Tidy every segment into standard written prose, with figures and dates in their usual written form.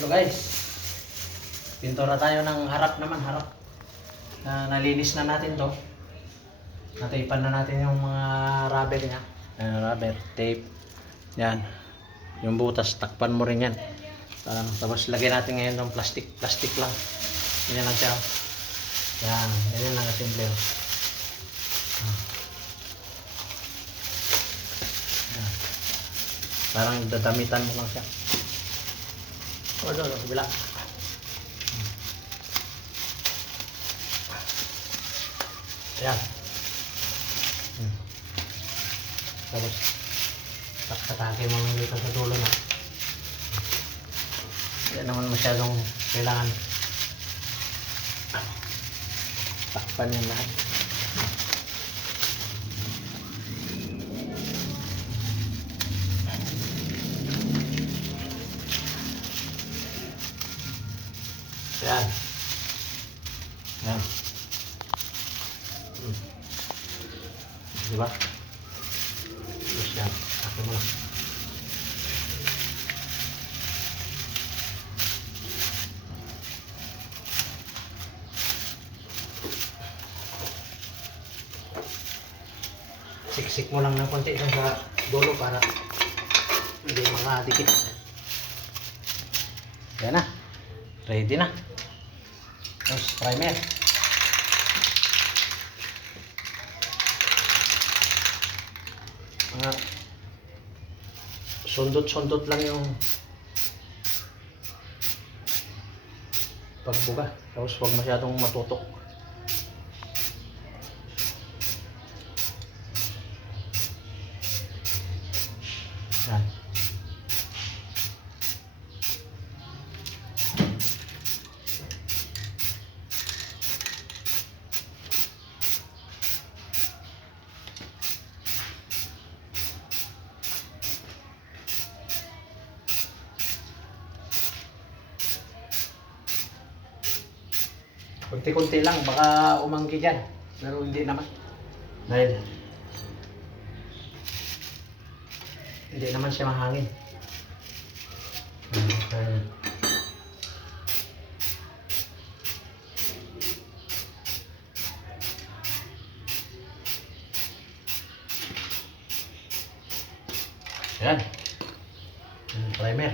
Hello guys, pintura tayo ng harap naman, harap. Nalinis na natin to. Nataypan na natin yung mga rubber niya. Rubber, tape. Yan. Yung butas, takpan mo rin yan. Tapos lagyan natin ngayon ng plastic lang. Yan lang siya. Yan, yan lang asimple. Yan. Parang dadamitan mo lang siya. O, doon, kabila. Ayan. Tapos, takatake mo lang dito sa dulo na. Yan naman masyadong kailangan. Takpan yan lahat. Yan. Yan. Diba? Terus yan. Takpan mo lang. Siksik mo lang ng konti sa dulo para hindi makadikit. Yan na. Ready na. Tapos primer. Mga sundot-sundot lang yung pagbuga. Tapos huwag masyadong matutok. Yan. Kunti-kunti lang, baka umanggi dyan. Pero hindi naman. Dahil hindi naman siya mahangin. Ayan. Primer.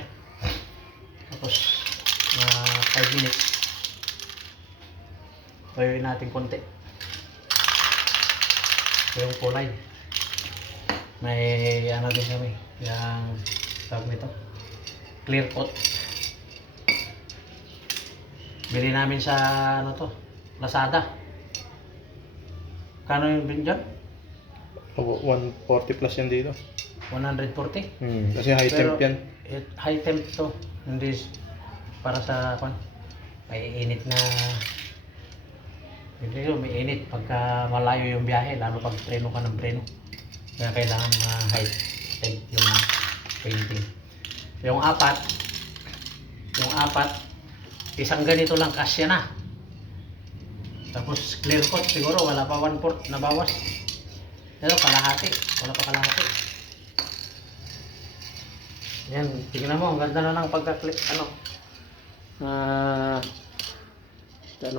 Tapos 5 minutes. Tuyuin natin konti. Ito yung kulay. May ano din kami. Yung tawag nito. Clear coat. Bili namin sa ano to, Lazada. Kano yung bin dyan? 140 plus yan dito. 140? Kasi high temp yan. High temp to. Hindi para sa may init na. Hindi yun, may init pagka malayo yung biyahe, lalo pag preno ka ng preno. Kaya kailangan high temp yung painting. Yung apat, isang ganito lang kasya na. Tapos clear coat siguro, wala pa 1/4 na bawas. Pero kalahati, wala pa kalahati. Yan, tingnan mo, ang ganda na ng pagka-click, ano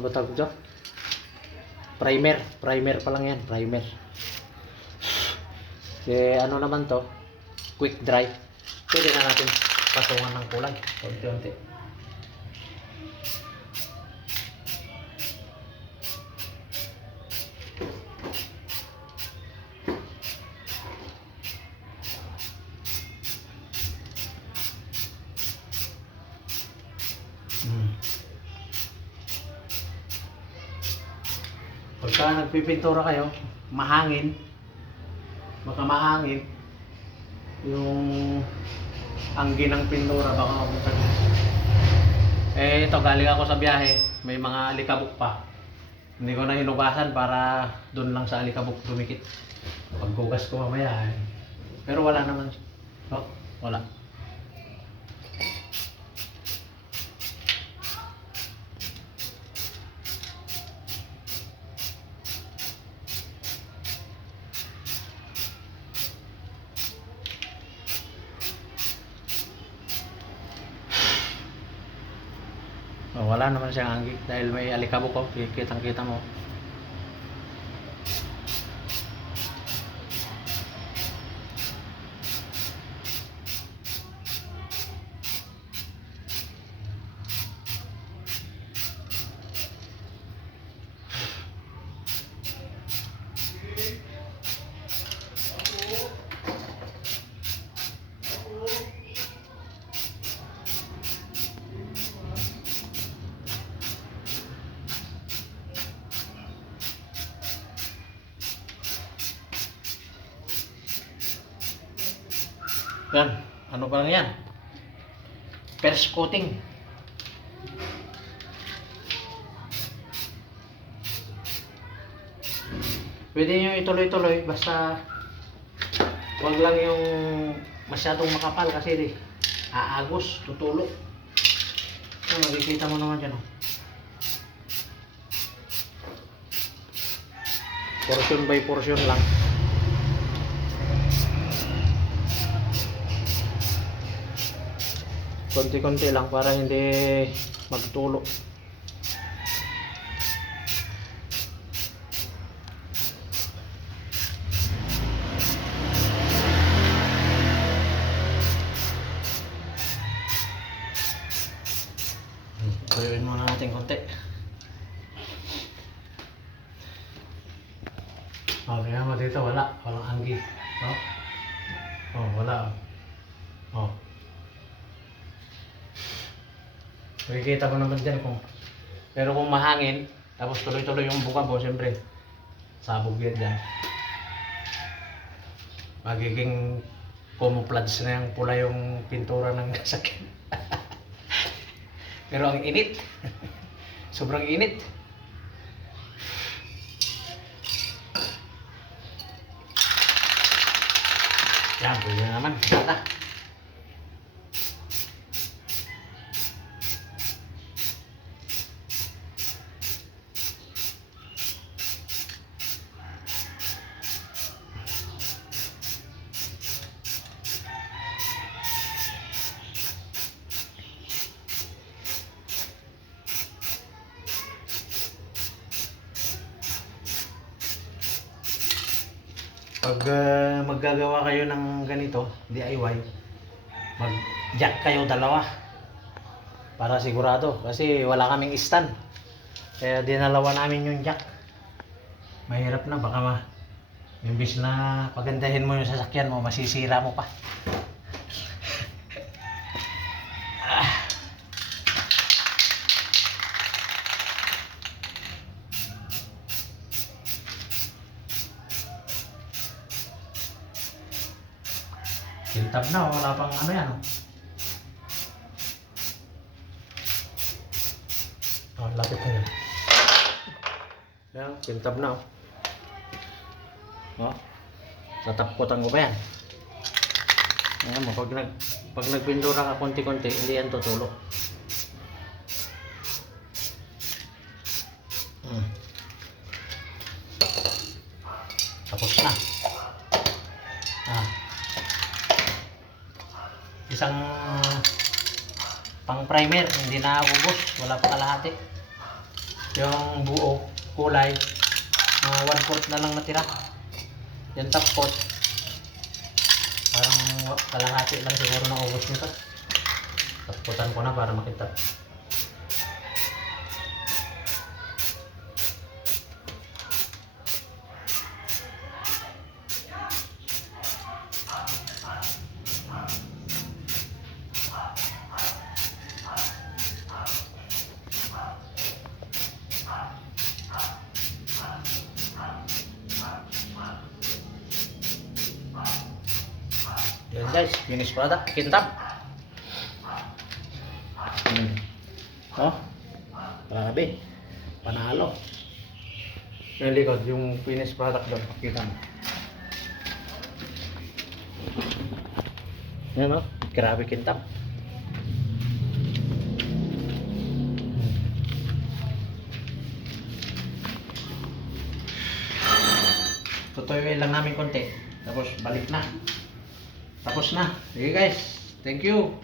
ba tawag dyan? Primer pa lang yan, primer. Kaya ano naman to, quick dry. Pwede na natin patungan ng kulay, konti-konti. Pagka nagpipintura kayo, baka mahangin yung anggi ng pintura, baka ito galing ako sa biyahe, may mga alikabok pa, hindi ko na hinugasan para doon lang sa alikabok dumikit. Paghugas ko mamaya pero wala naman. Wala. Oh, wala naman siyang anggi dahil may alikabok ko, kitang kita mo. Yan, ano pa lang yan? First coating. Pwede nyo ituloy-tuloy, basta wag lang yung masyadong makapal kasi aagos, tutulo. So, makikita mo naman dyan. Oh. Portion by portion lang. Konti-konti lang para hindi magtulo. Tuyuin muna natin konti. Okay naman dito, walang anggi. Oh, oh wala. Oh. Makikita mo naman dyan pero kung mahangin, tapos tuloy-tuloy yung buka mo, siyempre, sabog yan dyan. Magiging camouflage na yung pula yung pintura ng sasakyan. Pero ang init. Sobrang init. Yan, pwede na naman. Kata. Pag maggagawa kayo ng ganito, DIY, mag-jack kayo dalawa para sigurado kasi wala kaming stand. Kaya dinalawa namin yung jack. Mahirap na, baka imbis na pagandahin mo yung sasakyan mo, masisira mo pa. Kintab na, wala pang ano yan. Oh, lapit na yan. Yan, kintab na. Oh, tatapkotan ko pa yan. Ayan mo, pag nagpintura ka konti-konti, hindi yan tutulo. Tapos na. Isang pang primer, hindi na ubos, wala pa kalahati. Yung buo kulay, 1/4 na lang natira. Yung top coat, parang kalahati lang siguro na ubos nito. Top coatan ko na para makita. Yan guys, finished product, kintab. Oh, grabe, panalo. Yung likod, yung finished product doon, pakita mo. Yan oh, grabe kintab. Tutuyuin lang namin konti, tapos balik na. Tapos na. Okay guys, thank you.